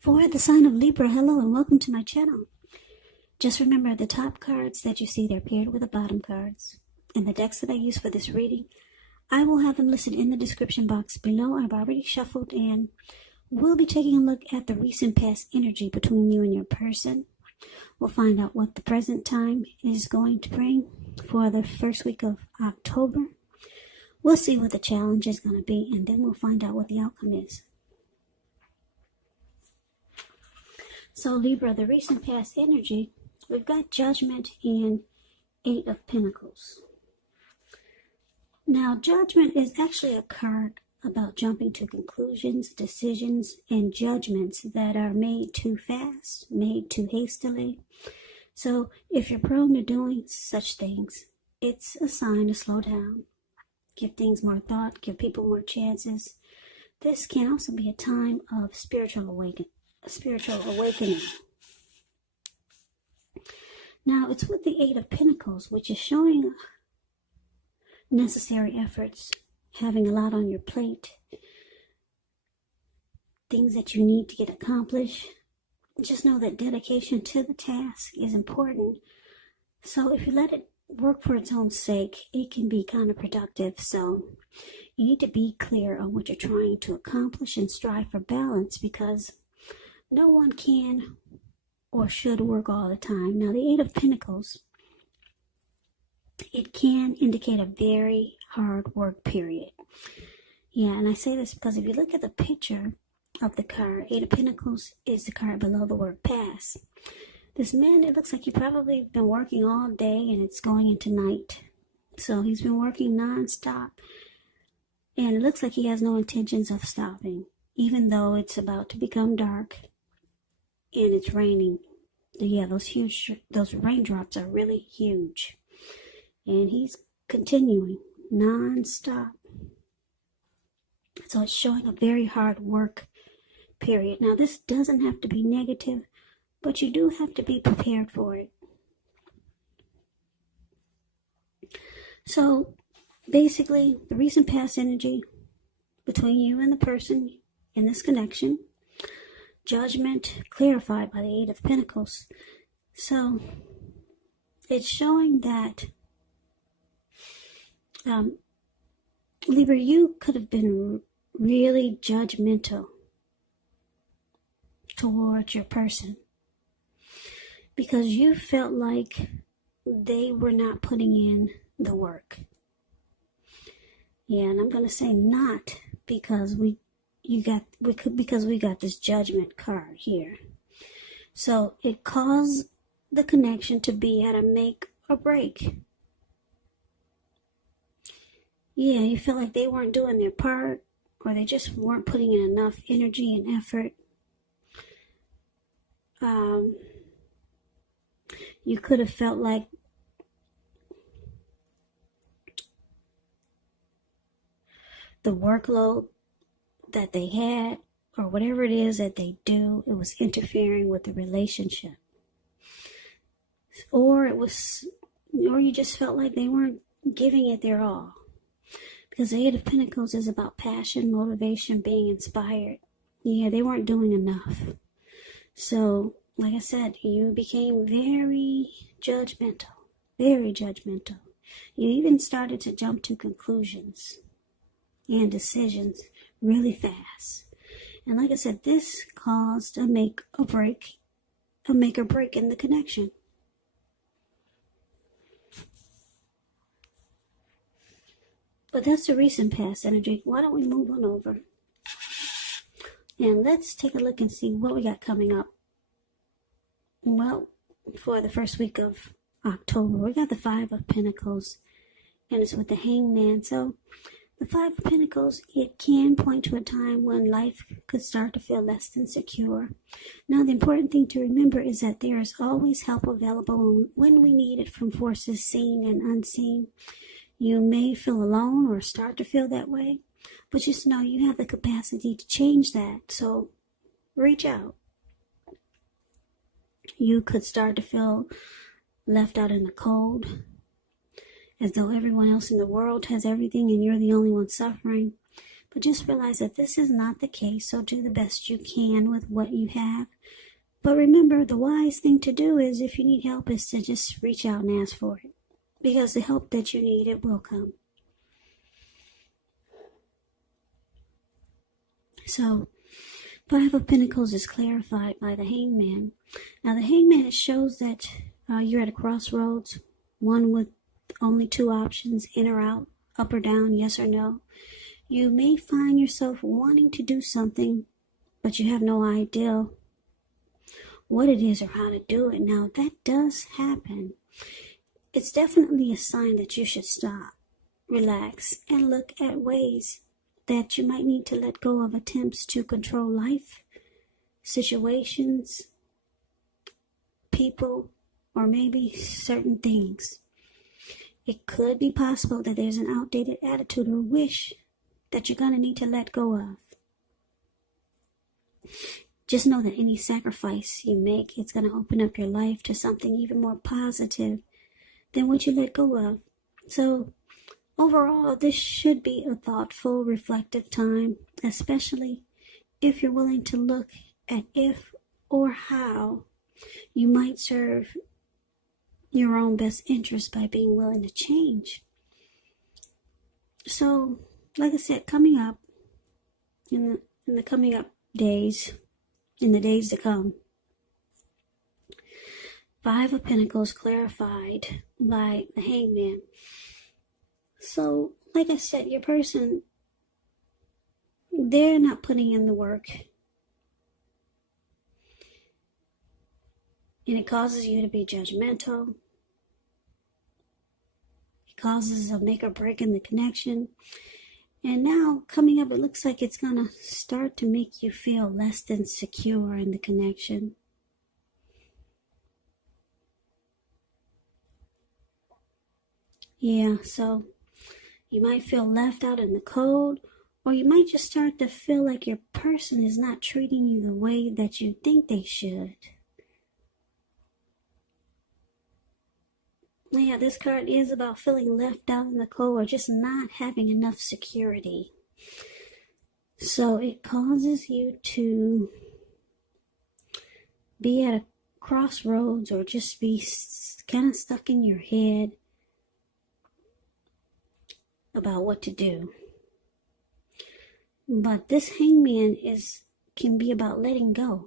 For the sign of Libra, hello and welcome to my channel. Just remember the top cards that you see, they're paired with the bottom cards. And the decks that I use for this reading, I will have them listed in the description box below. I've already shuffled and we'll be taking a look at the recent past energy between you and your person. We'll find out what the present time is going to bring for the first week of October. We'll see what the challenge is going to be, and then we'll find out what the outcome is. So Libra, the recent past energy, we've got Judgment and Eight of Pentacles. Now, Judgment is actually a card about jumping to conclusions, decisions, and judgments that are made too fast, made too hastily. So if you're prone to doing such things, it's a sign to slow down. Give things more thought, give people more chances. This can also be a time of spiritual awakening. Now, it's with the Eight of Pentacles, which is showing necessary efforts, having a lot on your plate, things that you need to get accomplished. Just know that dedication to the task is important. So if you let it work for its own sake, it can be counterproductive. So you need to be clear on what you're trying to accomplish and strive for balance, because no one can or should work all the time. Now, the Eight of Pentacles, it can indicate a very hard work period. Yeah, and I say this because if you look at the picture of the card, Eight of Pentacles is the card below the word pass. This man, it looks like he probably been working all day and it's going into night. So he's been working non-stop. And it looks like he has no intentions of stopping, even though it's about to become dark and it's raining. Yeah, those raindrops are really huge. And he's continuing non-stop. So it's showing a very hard work period. Now, this doesn't have to be negative, but you do have to be prepared for it. So, basically, the recent past energy between you and the person in this connection, Judgment clarified by the Eight of Pentacles. So, it's showing that, Libra, you could have been really judgmental towards your person, because you felt like they were not putting in the work. Yeah, and I'm going to say not, because we got this Judgment card here. So it caused the connection to be at a make or break. Yeah, you felt like they weren't doing their part, or they just weren't putting in enough energy and effort. You could have felt like the workload that they had, or whatever it is that they do, it was interfering with the relationship. Or you just felt like they weren't giving it their all. Because the Eight of Pentacles is about passion, motivation, being inspired. Yeah, they weren't doing enough. So, like I said, you became very judgmental. Very judgmental. You even started to jump to conclusions and decisions really fast. And like I said, this caused a make or break in the connection. But that's the recent past energy. Why don't we move on over? And let's take a look and see what we got coming up. Well, for the first week of October, we got the Five of Pentacles, and it's with the Hangman. So the Five of Pentacles, it can point to a time when life could start to feel less than secure. Now, the important thing to remember is that there is always help available when we need it from forces seen and unseen. You may feel alone or start to feel that way, but just know you have the capacity to change that. So reach out. You could start to feel left out in the cold, as though everyone else in the world has everything and you're the only one suffering. But just realize that this is not the case, so do the best you can with what you have. But remember, the wise thing to do is, if you need help, is to just reach out and ask for it. Because the help that you need, it will come. So, Five of Pentacles is clarified by the Hangman. Now, the Hangman, it shows that you're at a crossroads, one with only two options, in or out, up or down, yes or no. You may find yourself wanting to do something, but you have no idea what it is or how to do it. Now, that does happen. It's definitely a sign that you should stop, relax, and look at ways that you might need to let go of attempts to control life, situations, people, or maybe certain things. It could be possible that there's an outdated attitude or wish that you're going to need to let go of. Just know that any sacrifice you make, it's going to open up your life to something even more positive than what you let go of. So, overall, this should be a thoughtful, reflective time, especially if you're willing to look at if or how you might serve your own best interest by being willing to change. So, like I said, coming up in the coming up days, in the days to come, Five of Pentacles clarified by the Hangman. So, like I said, your person, they're not putting in the work. And it causes you to be judgmental. It causes a make or break in the connection. And now, coming up, it looks like it's going to start to make you feel less than secure in the connection. Yeah, so you might feel left out in the cold, or you might just start to feel like your person is not treating you the way that you think they should. Yeah, this card is about feeling left out in the cold or just not having enough security. So it causes you to be at a crossroads or just be kind of stuck in your head about what to do. But this Hangman can be about letting go.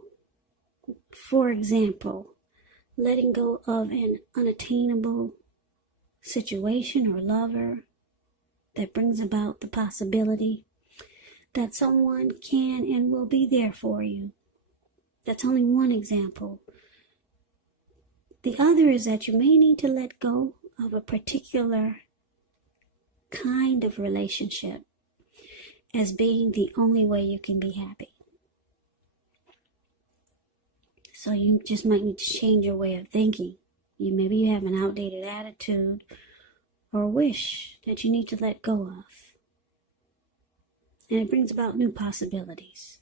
For example, letting go of an unattainable situation or lover that brings about the possibility that someone can and will be there for you. That's only one example. The other is that you may need to let go of a particular kind of relationship as being the only way you can be happy. So you just might need to change your way of thinking. Maybe you have an outdated attitude or wish that you need to let go of. And it brings about new possibilities.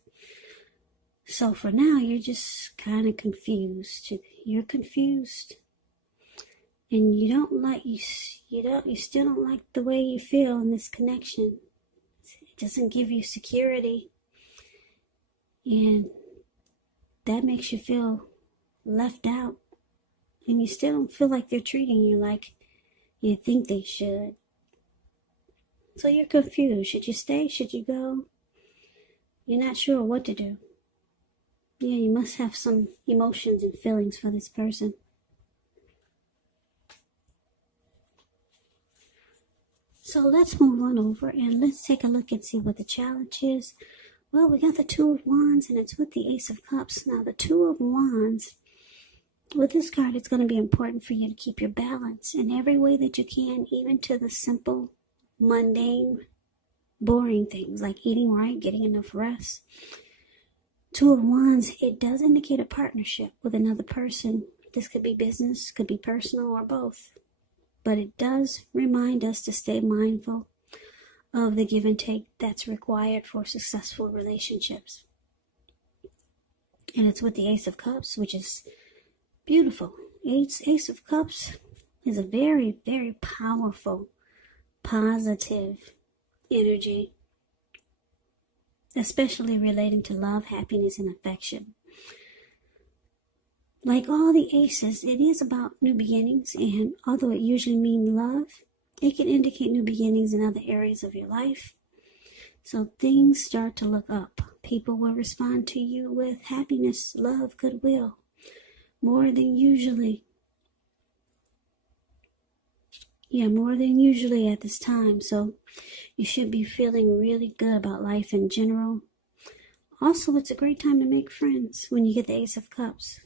So for now, you're just kind of confused. You're confused. And you still don't like the way you feel in this connection. It doesn't give you security. And that makes you feel left out. And you still don't feel like they're treating you like you think they should. So you're confused. Should you stay? Should you go? You're not sure what to do. Yeah, you must have some emotions and feelings for this person. So let's move on over and let's take a look and see what the challenge is. Well, we got the Two of Wands and it's with the Ace of Cups. Now, the Two of Wands, with this card, it's going to be important for you to keep your balance in every way that you can, even to the simple, mundane, boring things like eating right, getting enough rest. Two of Wands, it does indicate a partnership with another person. This could be business, could be personal, or both. But it does remind us to stay mindful of the give and take that's required for successful relationships. And it's with the Ace of Cups, which is beautiful. Ace of Cups is a very, very powerful, positive energy. especially relating to love, happiness, and affection. Like all the aces, it is about new beginnings, and although it usually means love, it can indicate new beginnings in other areas of your life. So things start to look up. People will respond to you with happiness, love, goodwill, more than usually. Yeah, more than usually at this time. So you should be feeling really good about life in general. Also, it's a great time to make friends when you get the Ace of Cups.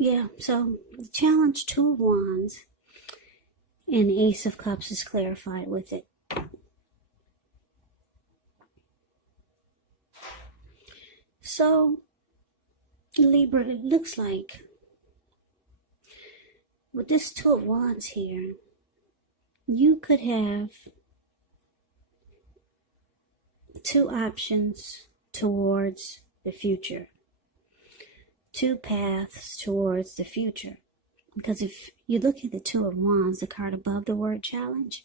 Yeah, so the challenge, Two of Wands, and the Ace of Cups is clarified with it. So, Libra, it looks like with this Two of Wands here, you could have two options towards the future. Two paths towards the future. Because if you look at the Two of Wands, the card above the word challenge,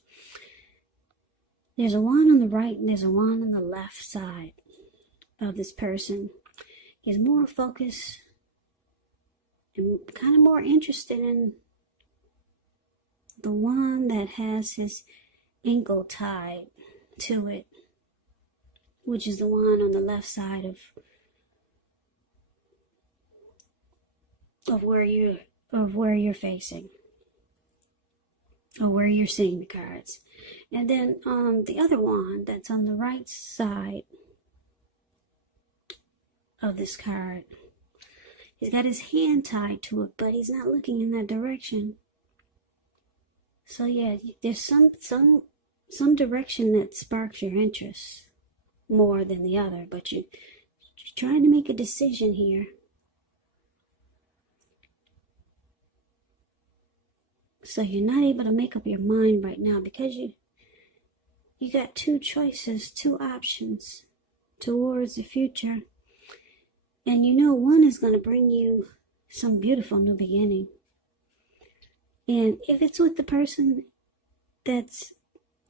there's a wand on the right and there's a wand on the left side of this person. He's more focused and kind of more interested in the one that has his ankle tied to it, which is the one on the left side of where you're facing, or where you're seeing the cards. And then the other one that's on the right side of this card, he's got his hand tied to it, but he's not looking in that direction. So yeah, there's some direction that sparks your interest more than the other, but you're trying to make a decision here. So you're not able to make up your mind right now because you got two choices, two options towards the future. And you know one is going to bring you some beautiful new beginning. And if it's with the person that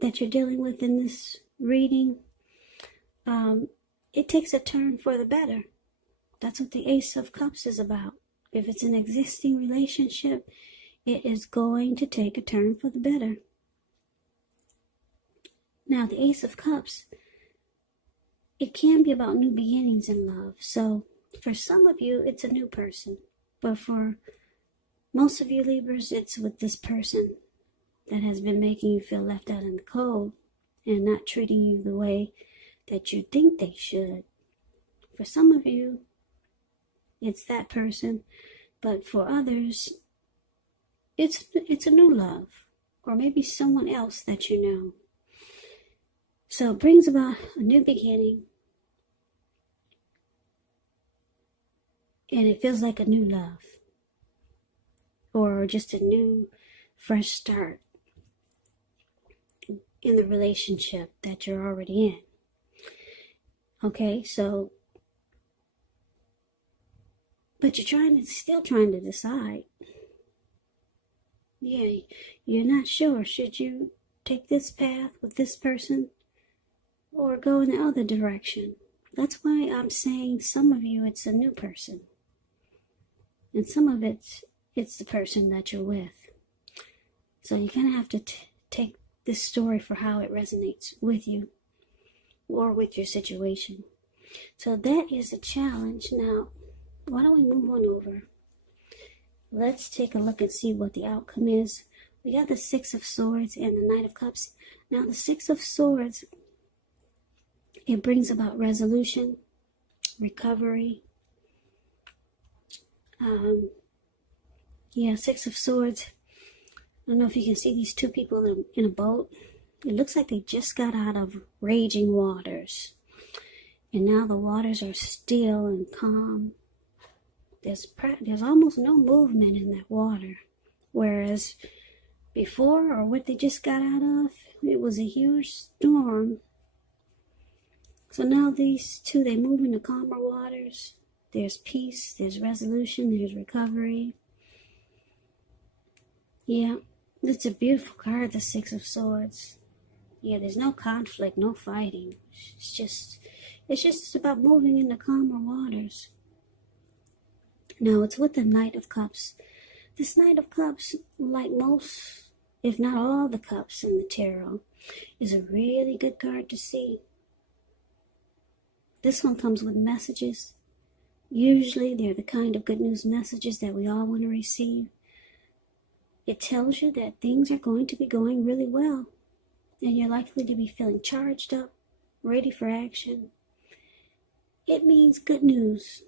you're dealing with in this reading, it takes a turn for the better. That's what the Ace of Cups is about. If it's an existing relationship, it is going to take a turn for the better. Now, the Ace of Cups, it can be about new beginnings in love. So, for some of you, it's a new person. But for most of you Libras, it's with this person that has been making you feel left out in the cold and not treating you the way that you think they should. For some of you, it's that person. But for others, it's a new love, or maybe someone else that you know. So it brings about a new beginning, and it feels like a new love, or just a new, fresh start in the relationship that you're already in. Okay, so, but you're still trying to decide. Yeah, you're not sure. Should you take this path with this person or go in the other direction? That's why I'm saying some of you, it's a new person. And some of it's the person that you're with. So you kind of have to take this story for how it resonates with you or with your situation. So that is a challenge. Now, why don't we move on over? Let's take a look and see what the outcome is. We got the Six of Swords and the Knight of Cups. Now, the Six of Swords, it brings about resolution, recovery. Six of Swords. I don't know if you can see these two people in a boat. It looks like they just got out of raging waters. And now the waters are still and calm. There's almost no movement in that water. Whereas before, or what they just got out of, it was a huge storm. So now these two, they move into calmer waters. There's peace, there's resolution, there's recovery. Yeah, it's a beautiful card, the Six of Swords. Yeah, there's no conflict, no fighting. It's just about moving into calmer waters. Now, it's with the Knight of Cups. This Knight of Cups, like most, if not all the cups in the tarot, is a really good card to see. This one comes with messages. Usually, they're the kind of good news messages that we all want to receive. It tells you that things are going to be going really well, and you're likely to be feeling charged up, ready for action. It means good news,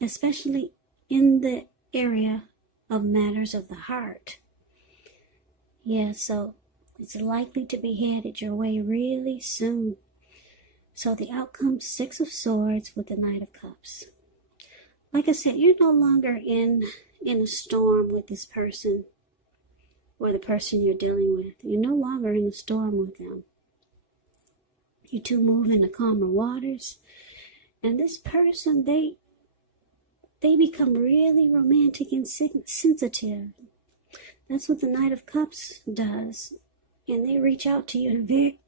especially in the area of matters of the heart. Yeah, so it's likely to be headed your way really soon. So the outcome, 6 of Swords with the Knight of Cups. Like I said, you're no longer in a storm with this person or the person you're dealing with. You're no longer in a storm with them. You two move into calmer waters. And this person, they become really romantic and sensitive. That's what the Knight of Cups does. And they reach out to you in a very...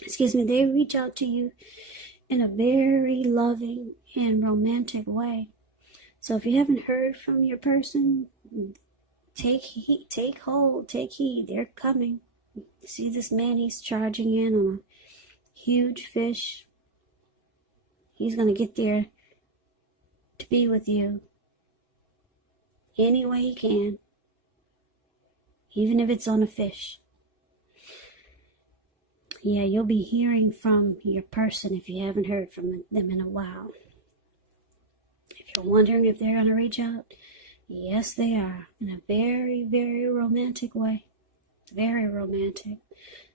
excuse me, they reach out to you in a very loving and romantic way. So if you haven't heard from your person, take hold, take heed. They're coming. See this man, he's charging in on a huge fish. He's going to get there to be with you any way he can, even if it's on a fish. Yeah, you'll be hearing from your person if you haven't heard from them in a while. If you're wondering if they're going to reach out, yes, they are, in a very, very romantic way. Very romantic.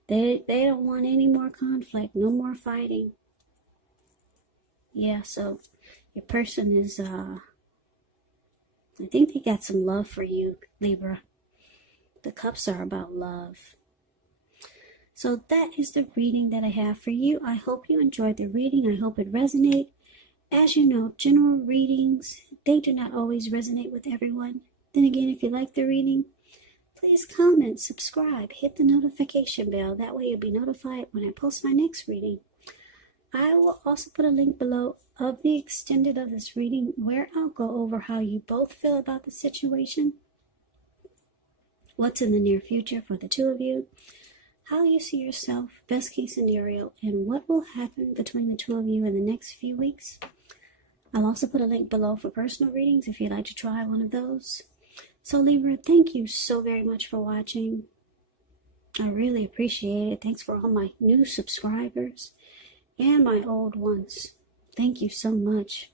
They don't want any more conflict, no more fighting. Yeah, so your person is, I think they got some love for you, Libra. The cups are about love. So that is the reading that I have for you. I hope you enjoyed the reading. I hope it resonated. As you know, general readings, they do not always resonate with everyone. Then again, if you like the reading, please comment, subscribe, hit the notification bell. That way you'll be notified when I post my next reading. I will also put a link below of the extended of this reading where I'll go over how you both feel about the situation, what's in the near future for the two of you, how you see yourself, best case scenario, and what will happen between the two of you in the next few weeks. I'll also put a link below for personal readings if you'd like to try one of those. So Libra, thank you so very much for watching. I really appreciate it. Thanks for all my new subscribers and my old ones. Thank you so much.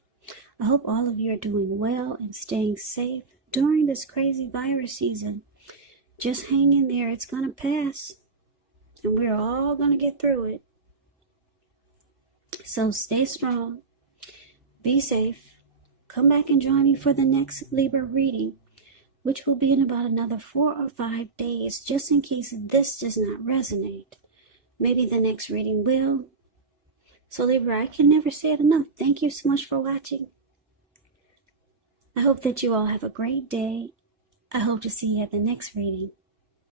I hope all of you are doing well and staying safe during this crazy virus season. Just hang in there. It's going to pass. And we're all going to get through it. So stay strong. Be safe. Come back and join me for the next Libra reading, which will be in about another 4 or 5 days, just in case this does not resonate. Maybe the next reading will. So Libra, I can never say it enough. Thank you so much for watching. I hope that you all have a great day. I hope to see you at the next reading.